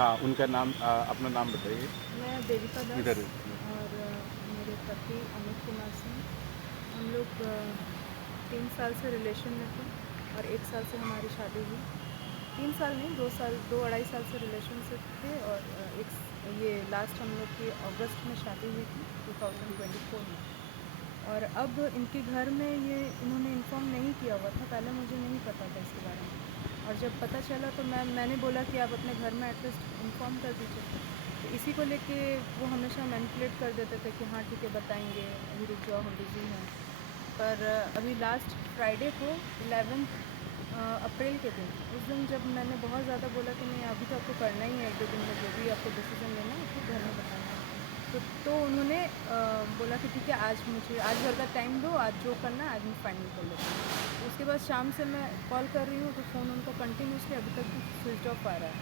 हाँ, उनका नाम अपना नाम बताइए। मैं देविका दास इधर और मेरे पति अमित कुमार सिंह। हम लोग 3 साल से रिलेशन में थे और 1 साल से हमारी शादी हुई। 3 साल नहीं, 2 साल, 2 अढ़ाई साल से रिलेशनशिप थे और ये लास्ट हम लोग की अगस्त में शादी हुई थी 2024 में। और अब इनके घर में ये इन्होंने इन्फॉर्म नहीं किया हुआ था, पहले मुझे नहीं पता था इसके बारे में। और जब पता चला तो मैंने बोला कि आप अपने घर में एटलीस्ट इन्फॉर्म कर दीजिए। तो इसी को लेके वो हमेशा मैनिपुलेट कर देते थे कि हाँ ठीक है बताएंगे, अभी रुक जाओ हम बिज़ी हैं। पर अभी लास्ट फ्राइडे को 11 अप्रैल के दिन, उस दिन जब मैंने बहुत ज़्यादा बोला कि नहीं अभी तो आपको करना ही है, 1-2 दिन में जो भी आपको डिसीजन लेना है उसको घर में बताना है। तो उन्होंने बोला कि ठीक है आज मुझे आज भर का टाइम दो, आज जो करना है आज मैं फाइनल कर लेती हूँ। उसके बाद शाम से मैं कॉल कर रही हूँ तो फ़ोन उनका कंटिन्यूसली अभी तक भी स्विच ऑफ आ रहा है।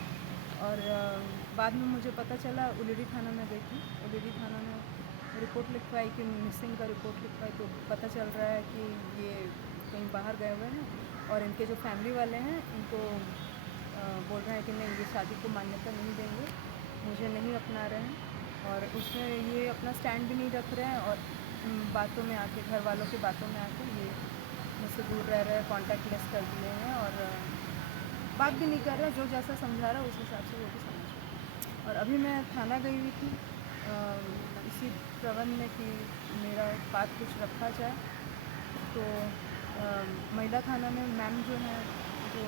और बाद में मुझे पता चला, उलिरी थाना में गई थी, उलिरी थाना में रिपोर्ट लिखवाई कि मिसिंग का रिपोर्ट लिखवाई तो पता चल रहा है कि ये कहीं बाहर गए हुए हैं और इनके जो फैमिली वाले हैं इनको बोल रहे हैं कि नहीं ये शादी को मान्यता नहीं देंगे, मुझे नहीं अपना रहे हैं। और उसमें ये अपना स्टैंड भी नहीं रख रहे हैं और बातों में आके, घर वालों की बातों में आके ये मुझसे दूर रह रहे हैं, कॉन्टैक्ट लेस कर दिए हैं और बात भी नहीं कर रहा, जो जैसा समझा रहा उस हिसाब से वो भी समझ रहा। और अभी मैं थाना गई हुई थी इसी प्रबंध में कि मेरा बात कुछ रखा जाए। तो महिला थाना में मैम जो है, जो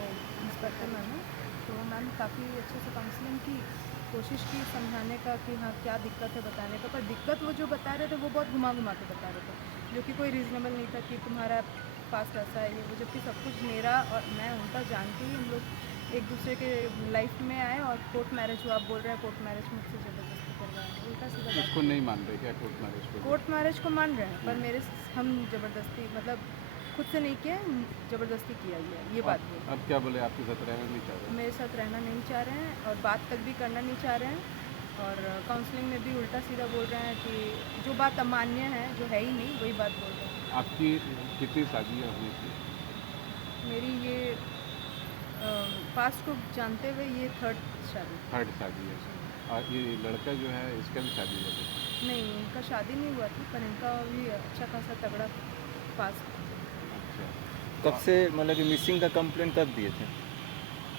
इंस्पेक्टर मैम है, तो वो मैम काफ़ी अच्छे से काउंसलिंग की, कोशिश की समझाने का कि हाँ क्या दिक्कत है बताने का। पर दिक्कत वो जो बता रहे थे वो बहुत घुमा घुमा के बता रहे थे, जो कि कोई रीज़नेबल नहीं था कि तुम्हारा पास पैसा है ये वो, जबकि सब कुछ मेरा और मैं उनका जानती ही हम लोग एक दूसरे के लाइफ में आए और कोर्ट मैरिज हुआ। आप बोल रहे हैं कोर्ट मैरिज मुझसे ज़बरदस्ती करवाया, उल्टा सीधा बात। इसको नहीं मान रहे क्या कोर्ट मैरिज को? कोर्ट मैरिज को मान रहे हैं पर हम ज़बरदस्ती मतलब खुद से नहीं किया, ज़बरदस्ती किया गया, ये बात बोल। अब क्या बोले, आपके साथ रहना नहीं चाह रहे? मेरे साथ रहना नहीं चाह रहे हैं और बात तक भी करना नहीं चाह रहे हैं। और काउंसलिंग में भी उल्टा सीधा बोल रहे हैं कि जो बात अमान्य है, जो है ही नहीं, वही बात बोल रहे हैं। आपकी कितनी शादियाँ हुई थी? मेरी ये पास्ट को जानते हुए ये थर्ड शादी है। और ये लड़का जो है इसका भी शादी हो गई? नहीं, इनका शादी नहीं हुआ था पर इनका भी अच्छा खासा तगड़ा पास्ट। अच्छा, कब से मतलब कि मिसिंग का कंप्लेंट कब दिए थे?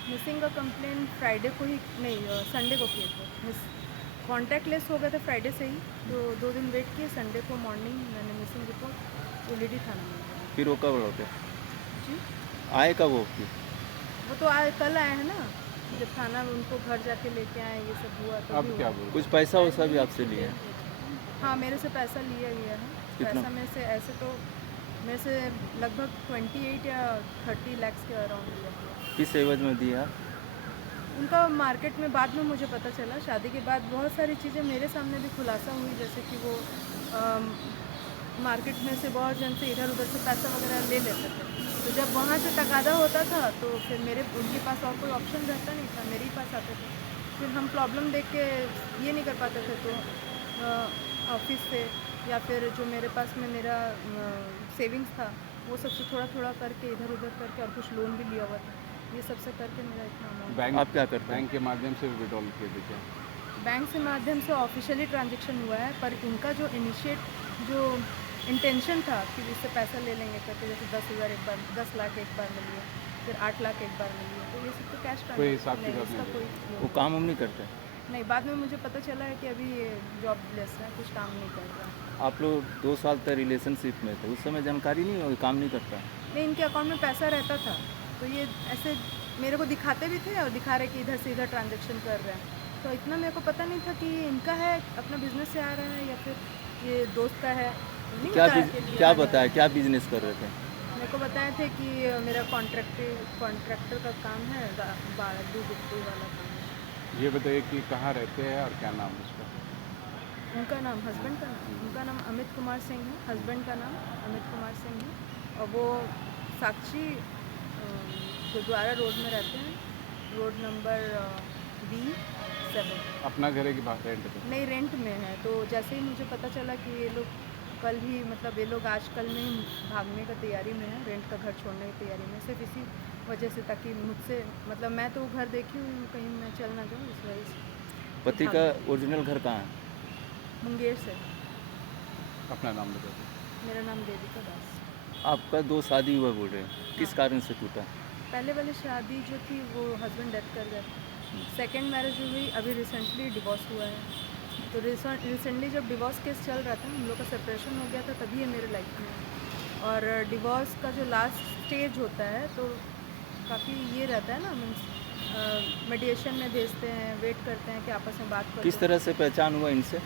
मिसिंग का कंप्लेन फ्राइडे को ही नहीं, संडे को किए थे। कॉन्टैक्ट लेस हो गए थे फ्राइडे से ही, तो 2 दिन वेट किए, संडे को मॉर्निंग मैंने मिसिंग रिपोर्ट उलिडी थाना में दिया। फिर वो कब लौटे? जी, आए कब वो फिर? वो तो कल आए हैं ना, जब थाना में उनको घर जाके लेके आए, ये सब हुआ तो अब क्या बोल कुछ पैसा वैसा भी आपसे लिए हैं? हाँ मेरे से पैसा लिया गया है। कितना? पैसा में से ऐसे तो मेरे से लगभग 28 या 30 लाख के अराउंड लिया गया। किस एवज में दिए आप? उनका मार्केट में बाद में मुझे पता चला, शादी के बाद बहुत सारी चीज़ें मेरे सामने भी खुलासा हुई, जैसे कि वो मार्केट में से बहुत जन से इधर उधर से पैसा वगैरह ले लेते थे। तो जब वहाँ से तकादा होता था तो फिर उनके पास और कोई ऑप्शन रहता नहीं था, मेरे ही पास आते थे। फिर हम प्रॉब्लम देख के ये नहीं कर पाते थे तो ऑफिस से या फिर जो मेरे पास में मेरा सेविंग्स था वो सबसे थोड़ा थोड़ा करके इधर उधर करके, और कुछ लोन भी लिया हुआ था, ये सबसे करके मेरा इतना अमाउंट। बैंक आप क्या करते हैं? बैंक के माध्यम से विड्रॉल किए थे क्या? बैंक से माध्यम से ऑफिशियली ट्रांजैक्शन हुआ है, पर इनका जो जो इंटेंशन था कि इससे पैसा ले लेंगे करके, जैसे 10,000 एक बार, 10 लाख एक बार में लिए, फिर 8 लाख एक बार में लिए, तो ये सब तो कैश कोई हिसाब ट्रांजैक्शन है, किताब इसका नहीं कोई वो काम हम नहीं करते? नहीं। बाद में मुझे पता चला है कि अभी ये जॉब लेस है, कुछ काम नहीं कर रहा। आप लोग 2 साल तक रिलेशनशिप में थे, उस समय जानकारी नहीं होगी, काम नहीं करता? नहीं, इनके अकाउंट में पैसा रहता था तो ये ऐसे मेरे को दिखाते भी थे और दिखा रहे कि इधर से इधर ट्रांजैक्शन कर रहे हैं। तो इतना मेरे को पता नहीं था कि ये इनका है, अपना बिजनेस से आ रहा है या फिर ये दोस्त का है। नहीं क्या होता कि क्या बताया, क्या बिजनेस कर रहे थे? मेरे को बताए थे कि मेरा कॉन्ट्रैक्टर का काम है, दूध गिट्टी वाला काम है। ये बताइए कि कहाँ रहते हैं और क्या नाम है उसका? उनका नाम, हस्बैंड का नाम, उनका नाम अमित कुमार सिंह है, हस्बैंड का नाम अमित कुमार सिंह है। और वो साक्षी गुरुद्वारा रोड में रहते हैं, रोड नंबर B7। अपना घर है कि बाहर रेंट पे? नहीं, रेंट में है। तो जैसे ही मुझे पता चला कि ये लोग कल ही, मतलब ये लोग आज कल में ही भागने का तैयारी में है, रेंट का घर छोड़ने की तैयारी में, सिर्फ इसी वजह से, ताकि मुझसे मतलब मैं तो घर देखी हूँ, कहीं मैं चल ना जाऊँ, इस वजह से पति भाग का गई। ओरिजिनल घर कहाँ है? मुंगेर से। अपना नाम बता दो। मेरा नाम देविका दास। आपका 2 शादी हुआ बोल रहे हैं, किस हाँ। कारण से टूटा? पहले वाली शादी जो थी वो हस्बैंड डेथ कर गए। सेकंड मैरिज हुई, अभी रिसेंटली डिवोर्स हुआ है। तो रिसेंटली जब डिवोर्स केस चल रहा था, हम लोग का सेपरेशन हो गया था, तभी ये मेरे लाइफ में है। और डिवोर्स का जो लास्ट स्टेज होता है तो काफ़ी ये रहता है ना, मीन्स मीडिएशन में भेजते हैं, वेट करते हैं कि आपस में बात कर किस लो। तरह से पहचान हुआ इनसे?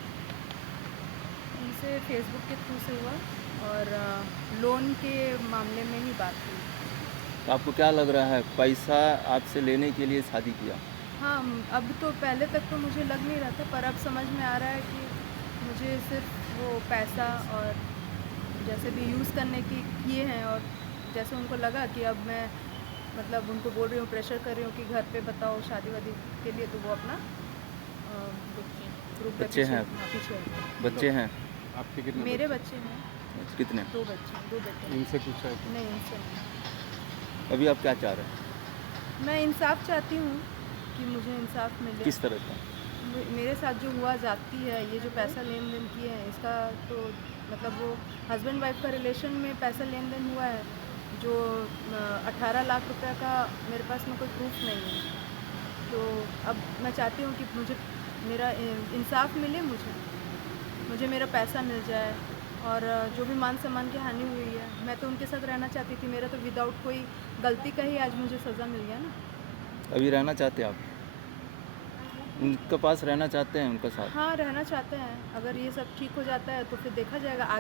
इनसे फेसबुक के थ्रू से हुआ और लोन के मामले में ही बात हुई। तो आपको क्या लग रहा है, पैसा आपसे लेने के लिए शादी किया? हाँ, अब तो पहले तक तो मुझे लग नहीं रहा था, पर अब समझ में आ रहा है कि मुझे सिर्फ वो पैसा और जैसे भी यूज़ करने की किए हैं, और जैसे उनको लगा कि अब मैं मतलब उनको बोल रही हूँ, प्रेशर कर रही हूँ कि घर पे बताओ शादी वादी के लिए, तो वो अपना ग्रुप बच्चे हैं? पीछे है। बच्चे हैं? आपके कितने मेरे बच्चे? बच्चे हैं, कितने? 2 बच्चे, 2 बेटे हैं। इनसे पूछा है तो? नहीं, इनसे नहीं। अभी आप क्या चाह रहे हैं? मैं इंसाफ चाहती हूँ कि मुझे इंसाफ मिले। किस तरह का? मेरे साथ जो हुआ जाती है, ये जो पैसा लेन देन किए हैं, इसका तो मतलब वो हस्बैंड वाइफ का रिलेशन में पैसा लेन देन हुआ है, जो 18 लाख रुपए का मेरे पास में कोई प्रूफ नहीं है। तो अब मैं चाहती हूँ कि मुझे मेरा इंसाफ मिले, मुझे मेरा पैसा मिल जाए, और जो भी मान सम्मान की हानि हुई है, मैं तो उनके साथ रहना चाहती थी, मेरा तो विदाउट कोई गलती का ही आज मुझे सज़ा मिल गया ना। अभी रहना चाहते हैं आप? उनके पास रहना चाहते हैं, उनका साथ? हाँ, रहना चाहते हैं। अगर ये सब ठीक हो जाता है तो फिर देखा जाएगा आगे।